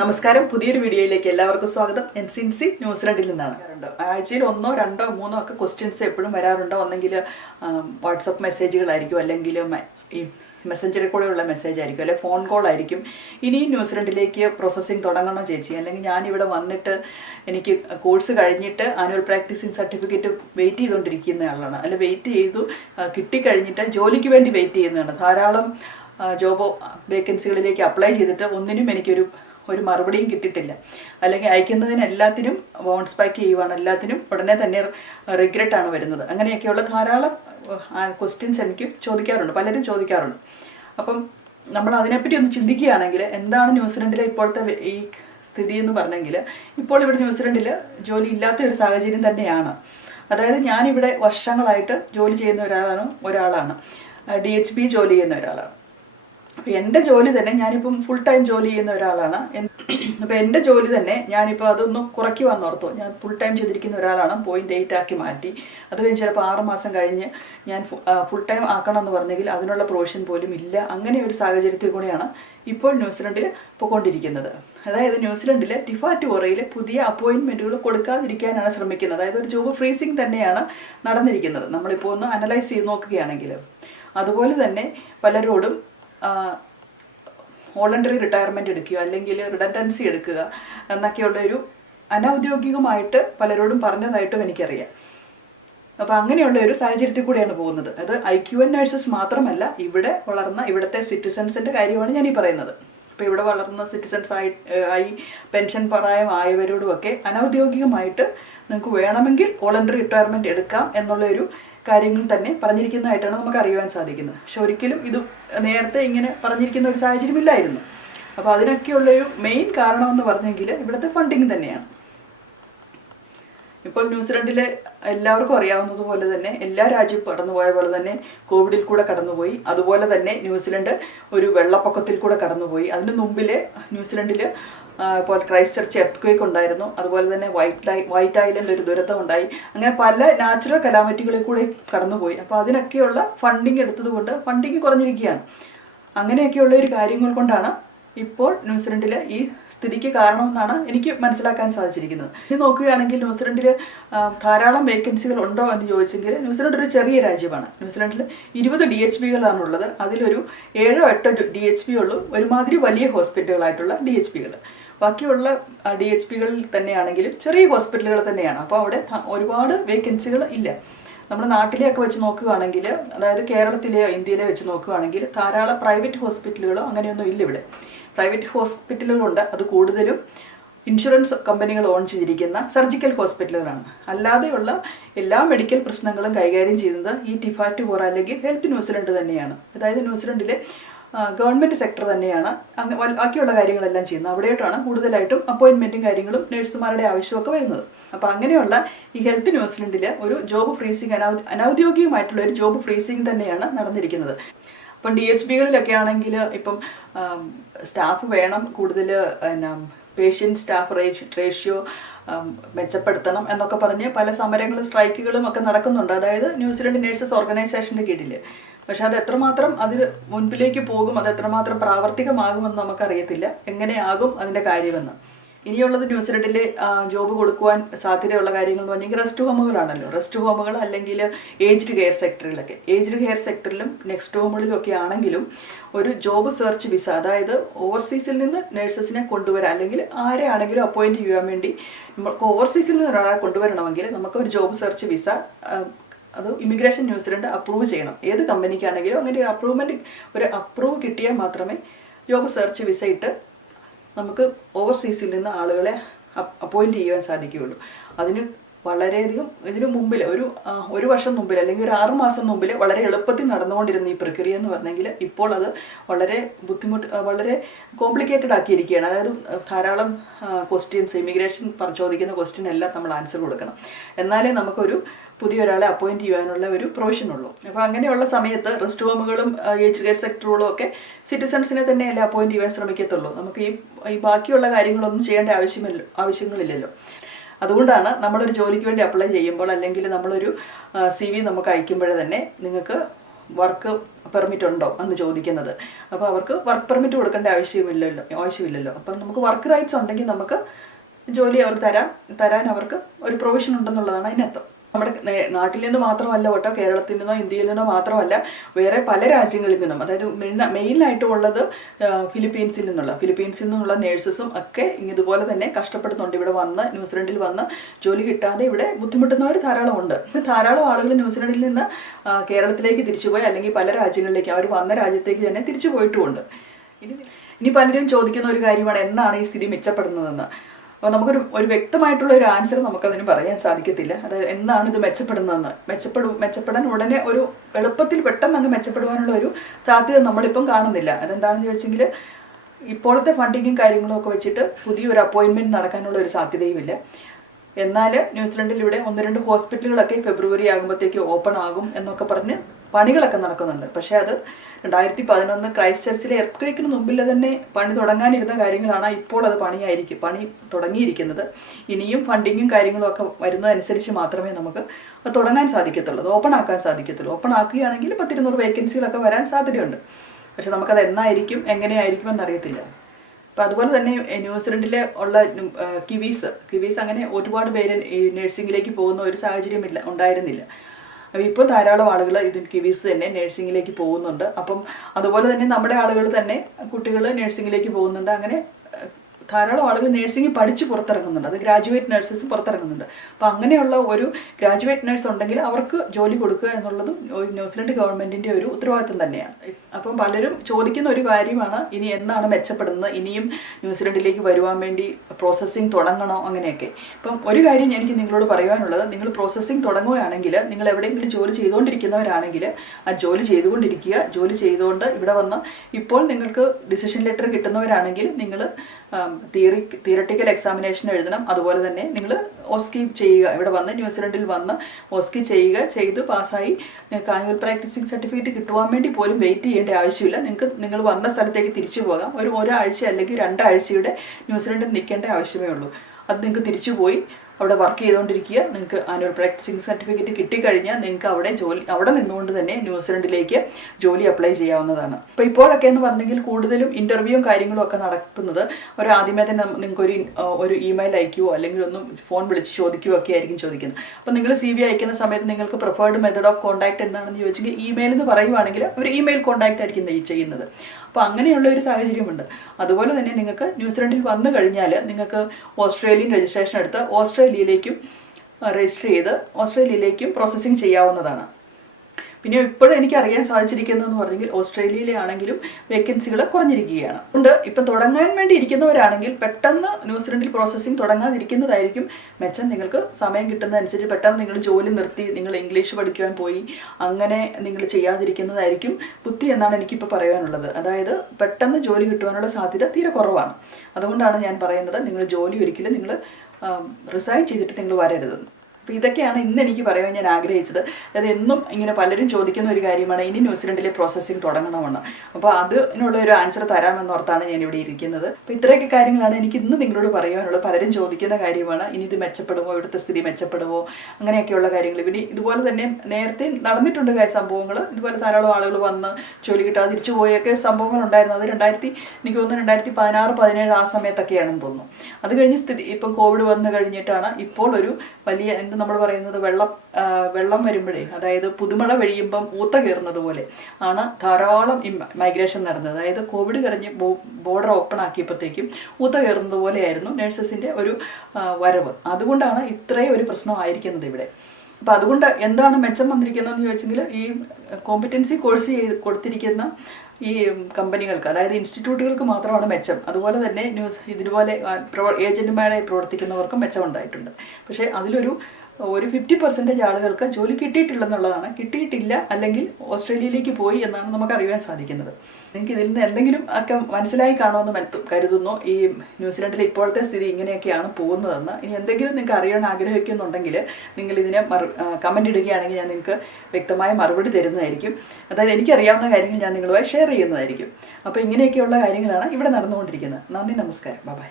നമസ്കാരം. പുതിയൊരു വീഡിയോയിലേക്ക് എല്ലാവർക്കും സ്വാഗതം. എൻ സി സി ന്യൂസിലൻഡിൽ നിന്നാണ്. ആഴ്ചയിൽ ഒന്നോ രണ്ടോ മൂന്നോ ഒക്കെ ക്വസ്റ്റ്യൻസ് എപ്പോഴും വരാറുണ്ടോ. ഒന്നെങ്കിൽ വാട്സപ്പ് മെസ്സേജുകളായിരിക്കും അല്ലെങ്കിൽ ഈ മെസ്സഞ്ചറിൽ കൂടെയുള്ള മെസ്സേജ് ആയിരിക്കും. അല്ലെങ്കിൽ ഫോൺ കോൾ ആയിരിക്കും. ഇനിയും ന്യൂസിലൻഡിലേക്ക് പ്രോസസ്സിംഗ് തുടങ്ങണോ ചേച്ചി? അല്ലെങ്കിൽ ഞാനിവിടെ വന്നിട്ട് എനിക്ക് കോഴ്സ് കഴിഞ്ഞിട്ട് ആനുവൽ പ്രാക്ടീസിങ് സർട്ടിഫിക്കറ്റ് വെയിറ്റ് ചെയ്തുകൊണ്ടിരിക്കുന്ന ആളാണ്. അല്ല വെയിറ്റ് ചെയ്തു. കിട്ടിക്കഴിഞ്ഞിട്ട് ജോലിക്ക് വേണ്ടി വെയിറ്റ് ചെയ്യുന്നതാണ്. ധാരാളം ജോബ് വേക്കൻസികളിലേക്ക് അപ്ലൈ ചെയ്തിട്ട് ഒന്നിനും എനിക്കൊരു ഒരു മറുപടിയും കിട്ടിയിട്ടില്ല. അല്ലെങ്കിൽ അയക്കുന്നതിന് എല്ലാത്തിനും ബൗൺസ് ബാക്ക് ചെയ്യുവാണ്. എല്ലാത്തിനും ഉടനെ തന്നെ റിഗ്രറ്റ് ആണ് വരുന്നത്. അങ്ങനെയൊക്കെയുള്ള ധാരാളം ക്വസ്റ്റ്യൻസ് എനിക്ക് ചോദിക്കാറുണ്ട്. പലരും ചോദിക്കാറുണ്ട്. അപ്പം നമ്മൾ അതിനെപ്പറ്റി ഒന്ന് ചിന്തിക്കുകയാണെങ്കിൽ എന്താണ് ന്യൂസിലൻഡിലെ ഇപ്പോഴത്തെ ഈ സ്ഥിതി എന്ന് പറഞ്ഞെങ്കിൽ ഇപ്പോൾ ഇവിടെ ന്യൂസിലൻഡിൽ ജോലി ഇല്ലാത്ത ഒരു സാഹചര്യം തന്നെയാണ്. അതായത് ഞാനിവിടെ വർഷങ്ങളായിട്ട് ജോലി ചെയ്യുന്ന ഒരാളാണ് ഒരാളാണ്. ഡി എച്ച് ബി ജോലി ചെയ്യുന്ന ഒരാളാണ്. അപ്പോൾ എന്റെ ജോലി തന്നെ ഞാനിപ്പം ഫുൾ ടൈം ജോലി ചെയ്യുന്ന ഒരാളാണ്. അപ്പോൾ എന്റെ ജോലി തന്നെ ഞാനിപ്പോൾ അതൊന്ന് കുറയ്ക്കുവാന്ന് ഓർത്തു. ഞാൻ ഫുൾ ടൈം ചെയ്തിരിക്കുന്ന ഒരാളാണ്. പോയിന്റ് എയ്റ്റ് ആക്കി മാറ്റി. അത് കഴിഞ്ഞ് ചിലപ്പോൾ ആറ് മാസം കഴിഞ്ഞ് ഞാൻ ഫുൾ ടൈം ആക്കണം എന്ന് പറഞ്ഞെങ്കിൽ അതിനുള്ള പ്രൊവിഷൻ പോലും ഇല്ല. അങ്ങനെ ഒരു സാഹചര്യത്തിൽ കൂടെയാണ് ഇപ്പോൾ ന്യൂസിലൻഡിൽ പോയിക്കൊണ്ടിരിക്കുന്നത് അതായത് ന്യൂസിലൻഡിലെ ടിഫാറ്റ് ഓറയിൽ പുതിയ അപ്പോയിൻമെന്റുകൾ കൊടുക്കാതിരിക്കാനാണ് ശ്രമിക്കുന്നത്. അതായത് ഒരു ജോബ് ഫ്രീസിങ് തന്നെയാണ് നടന്നിരിക്കുന്നത്. നമ്മളിപ്പോൾ ഒന്ന് അനലൈസ് ചെയ്ത് നോക്കുകയാണെങ്കിൽ. അതുപോലെ തന്നെ പലരോടും വോളണ്ടറി റിട്ടയർമെന്റ് എടുക്കുക അല്ലെങ്കിൽ റിഡൻഡൻസി എടുക്കുക എന്നൊക്കെയുള്ള ഒരു അനൗദ്യോഗികമായിട്ട് പലരോടും പറഞ്ഞതായിട്ടും എനിക്കറിയാം. അപ്പോൾ അങ്ങനെയുള്ള ഒരു സാഹചര്യത്തിൽ കൂടിയാണ് പോകുന്നത്. അത് ഐ ക്യു എൻ നഴ്സസ് മാത്രമല്ല ഇവിടെ വളർന്ന ഇവിടുത്തെ സിറ്റിസൺസിന്റെ കാര്യമാണ് ഞാൻ ഈ പറയുന്നത്. അപ്പോൾ ഇവിടെ വളർന്ന സിറ്റിസൺസ് ആയി ആയി പെൻഷൻ പ്രായം ആയവരോടുമൊക്കെ അനൗദ്യോഗികമായിട്ട് നിങ്ങൾക്ക് വേണമെങ്കിൽ വോളണ്ടറി റിട്ടയർമെന്റ് എടുക്കാം എന്നുള്ള ഒരു കാര്യങ്ങൾ തന്നെ പറഞ്ഞിരിക്കുന്നതായിട്ടാണ് നമുക്ക് അറിയുവാൻ സാധിക്കുന്നത്. പക്ഷെ ഒരിക്കലും ഇത് നേരത്തെ ഇങ്ങനെ പറഞ്ഞിരിക്കുന്ന ഒരു സാഹചര്യം ഇല്ലായിരുന്നു. അപ്പോൾ അതിനൊക്കെയുള്ളൊരു മെയിൻ കാരണമെന്ന് പറഞ്ഞെങ്കിൽ ഇവിടുത്തെ ഫണ്ടിങ് തന്നെയാണ്. ഇപ്പോൾ ന്യൂസിലൻഡിലെ എല്ലാവർക്കും അറിയാവുന്നതുപോലെ തന്നെ എല്ലാ രാജ്യവും കടന്നുപോയ പോലെ തന്നെ കോവിഡിൽ കൂടെ കടന്നുപോയി. അതുപോലെ തന്നെ ന്യൂസിലൻഡ് ഒരു വെള്ളപ്പൊക്കത്തിൽ കൂടെ കടന്നുപോയി. അതിന് മുമ്പിൽ ന്യൂസിലൻഡിൽ ഇപ്പോൾ ക്രൈസ്റ്റ് ചർച്ച് എർത്ത് ക്വേക്ക് ഉണ്ടായിരുന്നു. അതുപോലെ തന്നെ വൈറ്റ് വൈറ്റ് ഐലൻഡ് ഒരു ദുരന്തം ഉണ്ടായി. അങ്ങനെ പല നാച്ചുറൽ കലാമിറ്റികളിൽ കൂടെ കടന്നുപോയി. അപ്പോൾ അതിനൊക്കെയുള്ള ഫണ്ടിങ് എടുത്തത് കൊണ്ട് ഫണ്ടിങ് കുറഞ്ഞിരിക്കുകയാണ്. അങ്ങനെയൊക്കെയുള്ള ഒരു കാര്യങ്ങൾ കൊണ്ടാണ് ഇപ്പോൾ ന്യൂസിലൻഡിലെ ഈ സ്ഥിതിക്ക് കാരണമെന്നാണ് എനിക്ക് മനസ്സിലാക്കാൻ സാധിച്ചിരിക്കുന്നത്. ഇനി നോക്കുകയാണെങ്കിൽ ന്യൂസിലൻഡിൽ ധാരാളം വേക്കൻസികൾ ഉണ്ടോ എന്ന് ചോദിച്ചെങ്കിൽ ന്യൂസിലൻഡ് ഒരു ചെറിയ രാജ്യമാണ്. ന്യൂസിലൻഡിൽ ഇരുപത് ഡി എച്ച് പികളാണ് ഉള്ളത് അതിലൊരു ഏഴോ എട്ടോ ഡി എച്ച് പി ഉള്ളൂ. ഒരുമാതിരി വലിയ ഹോസ്പിറ്റലുകളായിട്ടുള്ള ഡി എച്ച് പികൾ ബാക്കിയുള്ള ഡി എച്ച് പികളിൽ തന്നെയാണെങ്കിലും ചെറിയ ഹോസ്പിറ്റലുകൾ തന്നെയാണ്. അപ്പോൾ അവിടെ ഒരുപാട് വേക്കൻസികൾ ഇല്ല. നമ്മുടെ നാട്ടിലെയൊക്കെ വെച്ച് നോക്കുകയാണെങ്കിൽ അതായത് കേരളത്തിലെയോ ഇന്ത്യയിലെയോ വെച്ച് നോക്കുകയാണെങ്കിൽ ധാരാളം പ്രൈവറ്റ് ഹോസ്പിറ്റലുകളോ അങ്ങനെയൊന്നും ഇല്ല ഇവിടെ. പ്രൈവറ്റ് ഹോസ്പിറ്റലുകളുണ്ട്. അത് കൂടുതലും ഇൻഷുറൻസ് കമ്പനികൾ ഓൺ ചെയ്തിരിക്കുന്ന സർജിക്കൽ ഹോസ്പിറ്റലുകളാണ്. അല്ലാതെയുള്ള എല്ലാ മെഡിക്കൽ പ്രശ്നങ്ങളും കൈകാര്യം ചെയ്യുന്നത് ഈ ടിഫാറ്റ് പോറ അല്ലെങ്കിൽ ഹെൽത്ത് ന്യൂസിലൻഡ് തന്നെയാണ്. അതായത് ന്യൂസിലൻഡിലെ ഗവൺമെന്റ് സെക്ടർ തന്നെയാണ് ബാക്കിയുള്ള കാര്യങ്ങളെല്ലാം ചെയ്യുന്നത്. അവിടെയായിട്ടാണ് കൂടുതലായിട്ടും അപ്പോയിൻമെന്റും കാര്യങ്ങളും നഴ്സുമാരുടെ ആവശ്യമൊക്കെ വരുന്നത്. അപ്പോൾ അങ്ങനെയുള്ള ഈ ഹെൽത്ത് ന്യൂസിലൻഡിൽ ഒരു ജോബ് ഫ്രീസിങ് അനൗ അനൗദ്യോഗികമായിട്ടുള്ള ഒരു ജോബ് ഫ്രീസിങ് തന്നെയാണ് നടന്നിരിക്കുന്നത്. ഇപ്പം ഡി എച്ച് ബികളിലൊക്കെ ആണെങ്കിൽ ഇപ്പം സ്റ്റാഫ് വേണം കൂടുതൽ എന്നാ പേഷ്യന്റ് സ്റ്റാഫ് റേഷ്യോ മെച്ചപ്പെടുത്തണം എന്നൊക്കെ പറഞ്ഞ് പല സമരങ്ങളും സ്ട്രൈക്കുകളും ഒക്കെ നടക്കുന്നുണ്ട്. അതായത് ന്യൂസിലൻഡ് നേഴ്സസ് ഓർഗനൈസേഷന്റെ കീഴിൽ പക്ഷെ അത് എത്രമാത്രം അതിൽ മുൻപിലേക്ക് പോകും അത് എത്രമാത്രം പ്രാവർത്തികമാകുമെന്ന് നമുക്കറിയത്തില്ല. എങ്ങനെയാകും അതിന്റെ കാര്യമെന്ന്. ഇനിയുള്ളത് ന്യൂസ് റെഡിൽ ജോബ് കൊടുക്കുവാൻ സാധ്യതയുള്ള കാര്യങ്ങൾ എന്ന് പറഞ്ഞെങ്കിൽ റെസ്റ്റ് ഹോമുകളാണല്ലോ. റെസ്റ്റ് ഹോമുകൾ അല്ലെങ്കിൽ ഏജ്ഡ് കെയർ സെക്ടറിലൊക്കെ. ഏജ്ഡ് കെയർ സെക്ടറിലും നെക്സ്റ്റ് ഹോമുകളിലൊക്കെ ആണെങ്കിലും ഒരു ജോബ് സെർച്ച് വിസ അതായത് ഓവർസീസിൽ നിന്ന് നഴ്സസിനെ കൊണ്ടുവരാൻ അല്ലെങ്കിൽ ആരെ ആണെങ്കിലും അപ്പോയിന്റ് ചെയ്യാൻ വേണ്ടി നമുക്ക് ഓവർസീസിൽ നിന്ന് ഒരാളെ കൊണ്ടുവരണമെങ്കിൽ നമുക്ക് ഒരു ജോബ് സെർച്ച് വിസ അത് ഇമിഗ്രേഷൻ ന്യൂസിലൻഡ് അപ്രൂവ് ചെയ്യണം. ഏത് കമ്പനിക്കാണെങ്കിലും അങ്ങനെ ഒരു അപ്രൂവ്മെന്റ് ഒരു അപ്രൂവ് കിട്ടിയാൽ മാത്രമേ ജോബ് സെർച്ച് വിസ ഇട്ട് നമുക്ക് ഓവർസീസിൽ നിന്ന് ആളുകളെ അപ്പോയിന്റ് ചെയ്യുവാൻ സാധിക്കുകയുള്ളൂ. അതിന് വളരെയധികം ഇതിനു മുമ്പിൽ ഒരു ഒരു വർഷം മുമ്പിൽ അല്ലെങ്കിൽ ഒരു ആറ് മാസം മുമ്പിൽ വളരെ എളുപ്പത്തിൽ നടന്നുകൊണ്ടിരുന്ന ഈ പ്രക്രിയ എന്ന് പറഞ്ഞെങ്കിൽ ഇപ്പോൾ അത് വളരെ ബുദ്ധിമുട്ട് വളരെ കോംപ്ലിക്കേറ്റഡ് ആക്കിയിരിക്കുകയാണ്. അതായത് ധാരാളം ക്വസ്റ്റ്യൻസ് ഇമിഗ്രേഷൻ ചോദിക്കുന്ന ക്വസ്റ്റ്യൻ എല്ലാം നമ്മൾ ആൻസർ കൊടുക്കണം. എന്നാലേ നമുക്കൊരു പുതിയൊരാളെ അപ്പോയിന്റ് ചെയ്യാനുള്ള ഒരു പ്രൊവിഷൻ ഉള്ളൂ. അപ്പോൾ അങ്ങനെയുള്ള സമയത്ത് റെസ്റ്റ് ഹോമുകളും ഏജ് കെയർ സെക്ടറുകളും ഒക്കെ സിറ്റിസൺസിനെ തന്നെയല്ലേ അപ്പോയിന്റ് ചെയ്യാൻ ശ്രമിക്കത്തുള്ളൂ. നമുക്ക് ഈ ഈ ബാക്കിയുള്ള കാര്യങ്ങളൊന്നും ചെയ്യേണ്ട ആവശ്യമില്ല ആവശ്യങ്ങളില്ലല്ലോ. അതുകൊണ്ടാണ് നമ്മളൊരു ജോലിക്ക് വേണ്ടി അപ്ലൈ ചെയ്യുമ്പോൾ അല്ലെങ്കിൽ നമ്മളൊരു സി വി നമുക്ക് അയക്കുമ്പോൾ തന്നെ നിങ്ങൾക്ക് വർക്ക് പെർമിറ്റ് ഉണ്ടോ എന്ന് ചോദിക്കുന്നത്. അപ്പോൾ അവർക്ക് വർക്ക് പെർമിറ്റ് കൊടുക്കേണ്ട ആവശ്യമില്ലല്ലോ ആവശ്യമില്ലല്ലോ. അപ്പം നമുക്ക് വർക്ക് റൈറ്റ്സ് ഉണ്ടെങ്കിൽ നമുക്ക് ജോലി അവർ തരാം തരാൻ അവർക്ക് ഒരു പ്രൊവിഷൻ ഉണ്ടെന്നുള്ളതാണ് അതിനർത്ഥം നമ്മുടെ നാട്ടിൽ നിന്ന് മാത്രമല്ല കേട്ടോ കേരളത്തിൽ നിന്നോ ഇന്ത്യയിൽ നിന്നോ മാത്രമല്ല വേറെ പല രാജ്യങ്ങളിൽ നിന്നും അതായത് മെയിനായിട്ട് ഉള്ളത് ഫിലിപ്പീൻസിൽ നിന്നുള്ള ഫിലിപ്പീൻസിൽ നിന്നുള്ള നേഴ്സസും ഒക്കെ ഇതുപോലെ തന്നെ കഷ്ടപ്പെടുന്നുണ്ട്. ഇവിടെ വന്ന് ന്യൂസിലൻഡിൽ വന്ന് ജോലി കിട്ടാതെ ഇവിടെ ബുദ്ധിമുട്ടുന്നവർ ധാരാളം ഉണ്ട്. ധാരാളം ആളുകൾ ന്യൂസിലൻഡിൽ നിന്ന് കേരളത്തിലേക്ക് തിരിച്ചുപോയി അല്ലെങ്കിൽ പല രാജ്യങ്ങളിലേക്ക് അവർ വന്ന രാജ്യത്തേക്ക് തന്നെ തിരിച്ചു പോയിട്ടുമുണ്ട്. ഇനി ഇനി പലരും ചോദിക്കുന്ന ഒരു കാര്യമാണ് എന്നാണ് ഈ സ്ഥിതി മെച്ചപ്പെടുന്നതെന്ന്? അപ്പോൾ നമുക്കൊരു ഒരു വ്യക്തമായിട്ടുള്ള ഒരു ആൻസർ നമുക്കതിന് പറയാൻ സാധിക്കത്തില്ല. അത് എന്നാണ് ഇത് മെച്ചപ്പെടുന്നതെന്ന്. മെച്ചപ്പെടും മെച്ചപ്പെടാൻ ഉടനെ ഒരു എളുപ്പത്തിൽ പെട്ടെന്ന് അങ്ങ് മെച്ചപ്പെടുവാനുള്ള ഒരു സാധ്യത നമ്മളിപ്പം കാണുന്നില്ല. അതെന്താണെന്ന് ചോദിച്ചെങ്കിൽ ഇപ്പോഴത്തെ ഫണ്ടിങ്ങും കാര്യങ്ങളും ഒക്കെ വെച്ചിട്ട് പുതിയൊരു അപ്പോയിൻമെന്റ് നടക്കാനുള്ള ഒരു സാധ്യതയുമില്ല എന്നാൽ ന്യൂസിലൻഡിൽ ഇവിടെ ഒന്ന് രണ്ട് ഹോസ്പിറ്റലുകളൊക്കെ ഫെബ്രുവരി ആകുമ്പോഴത്തേക്ക് ഓപ്പൺ ആകും എന്നൊക്കെ പറഞ്ഞ് പണികളൊക്കെ നടക്കുന്നുണ്ട്. പക്ഷേ അത് രണ്ടായിരത്തി പതിനൊന്ന് ക്രൈസ്റ്റ് ചർച്ചിലെ എർത്ത് മുമ്പിൽ തന്നെ പണി തുടങ്ങാനിരുന്ന കാര്യങ്ങളാണ് ഇപ്പോൾ അത് പണിയായിരിക്കും പണി തുടങ്ങിയിരിക്കുന്നത്. ഇനിയും ഫണ്ടിങ്ങും കാര്യങ്ങളും ഒക്കെ വരുന്നതനുസരിച്ച് മാത്രമേ നമുക്ക് അത് തുടങ്ങാൻ സാധിക്കത്തുള്ളൂ. അത് ഓപ്പൺ ആക്കാൻ സാധിക്കത്തുള്ളൂ. ഓപ്പൺ ആക്കുകയാണെങ്കിൽ പത്തിരുന്നൂറ് വേക്കൻസികളൊക്കെ വരാൻ സാധ്യതയുണ്ട്. പക്ഷെ നമുക്കത് എന്നായിരിക്കും എങ്ങനെയായിരിക്കും എന്നറിയത്തില്ല. അപ്പോൾ അതുപോലെ തന്നെ ന്യൂസിലൻഡിലെ ഉള്ള കിവീസ് കിവീസ് അങ്ങനെ ഒരുപാട് പേര് ഈ നഴ്സിംഗിലേക്ക് പോകുന്ന ഒരു സാഹചര്യമില്ല ഉണ്ടായിരുന്നില്ല. ഇപ്പോൾ ധാരാളം ആളുകൾ ഇതിൽ കിവീസ് തന്നെ നഴ്സിംഗിലേക്ക് പോകുന്നുണ്ട്. അപ്പം അതുപോലെ തന്നെ നമ്മുടെ ആളുകൾ തന്നെ കുട്ടികൾ നഴ്സിംഗിലേക്ക് പോകുന്നുണ്ട്. അങ്ങനെ ധാരാളം ആളുകൾ നഴ്സിംഗ് പഠിച്ച് പുറത്തിറങ്ങുന്നുണ്ട്. അത് ഗ്രാജുവേറ്റ് നഴ്സസ് പുറത്തിറങ്ങുന്നുണ്ട്. അപ്പോൾ അങ്ങനെയുള്ള ഒരു ഗ്രാജുവേറ്റ് നഴ്സ് ഉണ്ടെങ്കിൽ അവർക്ക് ജോലി കൊടുക്കുക എന്നുള്ളതും ന്യൂസിലൻഡ് ഗവൺമെന്റിന്റെ ഒരു ഉത്തരവാദിത്തം തന്നെയാണ്. അപ്പം പലരും ചോദിക്കുന്ന ഒരു കാര്യമാണ് ഇനി എന്നാണ് മെച്ചപ്പെടുന്നത്? ഇനിയും ന്യൂസിലൻഡിലേക്ക് വരുവാൻ വേണ്ടി പ്രോസസ്സിങ് തുടങ്ങണോ? അങ്ങനെയൊക്കെ. ഇപ്പം ഒരു കാര്യം എനിക്ക് നിങ്ങളോട് പറയാനുള്ളത് നിങ്ങൾ പ്രോസസ്സിങ് തുടങ്ങുകയാണെങ്കിൽ നിങ്ങൾ എവിടെയെങ്കിലും ജോലി ചെയ്തുകൊണ്ടിരിക്കുന്നവരാണെങ്കിൽ ആ ജോലി ചെയ്തുകൊണ്ടിരിക്കുക. ജോലി ചെയ്തുകൊണ്ട് ഇവിടെ വന്ന് ഇപ്പോൾ നിങ്ങൾക്ക് ഡിസിഷൻ ലെറ്റർ കിട്ടുന്നവരാണെങ്കിൽ നിങ്ങൾ തിയറി തിയറട്ടിക്കൽ എക്സാമിനേഷൻ എഴുതണം. അതുപോലെ തന്നെ നിങ്ങൾ ഓസ്കി ചെയ്യുക. ഇവിടെ വന്ന് ന്യൂസിലൻഡിൽ വന്ന് ഓസ്കി ചെയ്യുക. ചെയ്ത് പാസ്സായി നിങ്ങൾക്ക് ആനുവൽ പ്രാക്ടീസിങ് സർട്ടിഫിക്കറ്റ് കിട്ടുവാൻ വേണ്ടി പോലും വെയിറ്റ് ചെയ്യേണ്ട ആവശ്യമില്ല. നിങ്ങൾക്ക് നിങ്ങൾ വന്ന സ്ഥലത്തേക്ക് തിരിച്ചു പോകാം. ഒരു ഒരാഴ്ച അല്ലെങ്കിൽ രണ്ടാഴ്ചയുടെ ന്യൂസിലൻഡിൽ നിൽക്കേണ്ട ആവശ്യമേ ഉള്ളൂ. അത് നിങ്ങൾക്ക് തിരിച്ചു പോയി അവിടെ വർക്ക് ചെയ്തുകൊണ്ടിരിക്കുക. നിങ്ങൾക്ക് ആനുവൽ പ്രാക്ടീസിങ് സർട്ടിഫിക്കറ്റ് കിട്ടിക്കഴിഞ്ഞാൽ നിങ്ങൾക്ക് അവിടെ ജോലി അവിടെ നിന്നുകൊണ്ട് തന്നെ ന്യൂസിലൻഡിലേക്ക് ജോലി അപ്ലൈ ചെയ്യാവുന്നതാണ്. അപ്പോൾ ഇപ്പോഴൊക്കെ എന്ന് പറഞ്ഞെങ്കിൽ കൂടുതലും ഇന്റർവ്യൂവും കാര്യങ്ങളും ഒക്കെ നടത്തുന്നത് ഒരു ആദ്യമേ തന്നെ നിങ്ങൾക്ക് ഒരു ഒരു ഇമെയിൽ അയക്കുകയോ അല്ലെങ്കിൽ ഒന്ന് ഫോൺ വിളിച്ച് ചോദിക്കുകയോ ഒക്കെ ആയിരിക്കും ചോദിക്കുന്നത്. അപ്പോൾ നിങ്ങൾ സി വി അയക്കുന്ന സമയത്ത് നിങ്ങൾക്ക് പ്രിഫേർഡ് മെത്തേഡ് ഓഫ് കോൺടാക്ട് എന്താണെന്ന് ചോദിച്ചെങ്കിൽ ഇമെയിൽ എന്ന് പറയുവാണെങ്കിൽ അവർ ഇമെയിൽ കോൺടാക്ട് ആയിരിക്കും ചെയ്യുന്നത്. അപ്പോൾ അങ്ങനെയുള്ള ഒരു സാഹചര്യമുണ്ട്. അതുപോലെ തന്നെ നിങ്ങൾക്ക് ന്യൂസിലൻഡിൽ വന്നു കഴിഞ്ഞാൽ നിങ്ങൾക്ക് ഓസ്ട്രേലിയൻ രജിസ്ട്രേഷൻ എടുത്ത് ഓസ്ട്രേലിയയിലേക്കും രജിസ്റ്റർ ചെയ്ത് ഓസ്ട്രേലിയയിലേക്കും പ്രോസസ്സിങ് ചെയ്യാവുന്നതാണ്. പിന്നെ ഇപ്പോഴും എനിക്ക് അറിയാൻ സാധിച്ചിരിക്കുന്നതെന്ന് പറഞ്ഞെങ്കിൽ ഓസ്ട്രേലിയയിലെ ആണെങ്കിലും വേക്കൻസികൾ കുറഞ്ഞിരിക്കുകയാണ്. ഉണ്ട്. ഇപ്പം തുടങ്ങാൻ വേണ്ടി ഇരിക്കുന്നവരാണെങ്കിൽ പെട്ടെന്ന് ന്യൂസിലൻഡിൽ പ്രോസസ്സിങ് തുടങ്ങാതിരിക്കുന്നതായിരിക്കും മെച്ചം. നിങ്ങൾക്ക് സമയം കിട്ടുന്നതനുസരിച്ച് പെട്ടെന്ന് നിങ്ങൾ ജോലി നിർത്തി നിങ്ങൾ ഇംഗ്ലീഷ് പഠിക്കുവാൻ പോയി അങ്ങനെ നിങ്ങൾ ചെയ്യാതിരിക്കുന്നതായിരിക്കും ബുദ്ധി എന്നാണ് എനിക്കിപ്പോൾ പറയാനുള്ളത്. അതായത് പെട്ടെന്ന് ജോലി കിട്ടുവാനുള്ള സാധ്യത തീരെ കുറവാണ്. അതുകൊണ്ടാണ് ഞാൻ പറയുന്നത് നിങ്ങൾ ജോലി ഒരിക്കലും നിങ്ങൾ റിസൈൻ ചെയ്തിട്ട് നിങ്ങൾ വരരുതെന്ന്. അപ്പോൾ ഇതൊക്കെയാണ് ഇന്ന് എനിക്ക് പറയാൻ ഞാൻ ആഗ്രഹിച്ചത്. അതായത് എന്നും ഇങ്ങനെ പലരും ചോദിക്കുന്ന ഒരു കാര്യമാണ് ഇനി ന്യൂസിലൻഡിലെ പ്രോസസ്സിംഗ് തുടങ്ങണമെന്ന്. അപ്പോൾ അതിനുള്ള ഒരു ആൻസർ തരാമെന്നോർത്താണ് ഞാൻ ഇവിടെ ഇരിക്കുന്നത്. അപ്പോൾ ഇത്രയൊക്കെ കാര്യങ്ങളാണ് എനിക്ക് ഇന്ന് നിങ്ങളോട് പറയാനുള്ളത്. പലരും ചോദിക്കുന്ന കാര്യമാണ് ഇനി ഇത് മെച്ചപ്പെടുമോ? ഇവിടുത്തെ സ്ഥിതി മെച്ചപ്പെടുമോ? അങ്ങനെയൊക്കെയുള്ള കാര്യങ്ങൾ. പിന്നെ ഇതുപോലെ തന്നെ നേരത്തെ നടന്നിട്ടുണ്ട് സംഭവങ്ങൾ ഇതുപോലെ ധാരാളം ആളുകൾ വന്ന് ജോലി കിട്ടാതെ തിരിച്ചു പോയൊക്കെ സംഭവങ്ങൾ ഉണ്ടായിരുന്നു. അത് രണ്ടായിരത്തി എനിക്ക് തോന്നുന്നു രണ്ടായിരത്തി പതിനാറ് പതിനേഴ് ആ സമയത്തൊക്കെയാണെന്ന് തോന്നുന്നു. അത് കഴിഞ്ഞ് സ്ഥിതി ഇപ്പം കോവിഡ് വന്നു കഴിഞ്ഞിട്ടാണ് ഇപ്പോൾ ഒരു വലിയ എന്ത് നമ്മൾ പറയുന്നത് വെള്ളം വെള്ളം വരുമ്പോഴേ അതായത് പുതുമഴ വഴിയുമ്പം ഊത്ത കയറുന്നത് പോലെ ആണ് ധാരാളം ഈ മൈഗ്രേഷൻ നടന്നത്. അതായത് കോവിഡ് കഴിഞ്ഞ് ബോർഡർ ഓപ്പൺ ആക്കിയപ്പോഴത്തേക്കും ഊത്ത കയറുന്നത് പോലെയായിരുന്നു നഴ്സസിന്റെ ഒരു വരവ്. അതുകൊണ്ടാണ് ഇത്രയും ഒരു പ്രശ്നം പ്രശ്നമായിരിക്കുന്നത് ഇവിടെ. അപ്പം അതുകൊണ്ട് എന്താണ് മെച്ചം വന്നിരിക്കുന്നതെന്ന് ചോദിച്ചെങ്കിൽ ഈ കോമ്പറ്റൻസി കോഴ്സ് ചെയ്ത് കൊടുത്തിരിക്കുന്ന ഈ കമ്പനികൾക്ക് അതായത് ഇൻസ്റ്റിറ്റ്യൂട്ടുകൾക്ക് മാത്രമാണ് മെച്ചം. അതുപോലെ തന്നെ ന്യൂസ് ഇതുപോലെ ഏജന്റുമാരായി പ്രവർത്തിക്കുന്നവർക്കും മെച്ചം ഉണ്ടായിട്ടുണ്ട് പക്ഷേ അതിലൊരു ഒരു ഫിഫ്റ്റി പെർസെന്റേജ് ആളുകൾക്ക് ജോലി കിട്ടിയിട്ടില്ലെന്നുള്ളതാണ് കിട്ടിയിട്ടില്ല അല്ലെങ്കിൽ ഓസ്ട്രേലിയയിലേക്ക് പോയി എന്നാണ് നമുക്ക് അറിയാൻ സാധിക്കുന്നത്. നിങ്ങൾക്ക് ഇതിൽ നിന്ന് എന്തെങ്കിലും ഒക്കെ മനസ്സിലായി കാണുമെന്ന് കരുതുന്നു. ഈ ന്യൂസിലൻഡിലെ ഇപ്പോഴത്തെ സ്ഥിതി ഇങ്ങനെയൊക്കെയാണ് പോകുന്നതെന്ന്. ഇനി എന്തെങ്കിലും നിങ്ങൾക്ക് അറിയാൻ ആഗ്രഹിക്കുന്നുണ്ടെങ്കിൽ നിങ്ങൾ ഇതിനെ മറു കമന്റ് ഇടുകയാണെങ്കിൽ ഞാൻ നിങ്ങൾക്ക് വ്യക്തമായ മറുപടി തരുന്നതായിരിക്കും. അതായത് എനിക്കറിയാവുന്ന കാര്യങ്ങൾ ഞാൻ നിങ്ങളുമായി ഷെയർ ചെയ്യുന്നതായിരിക്കും. അപ്പോൾ ഇങ്ങനെയൊക്കെയുള്ള കാര്യങ്ങളാണ് ഇവിടെ നടന്നുകൊണ്ടിരിക്കുന്നത്. നന്ദി നമസ്കാരം. ബൈ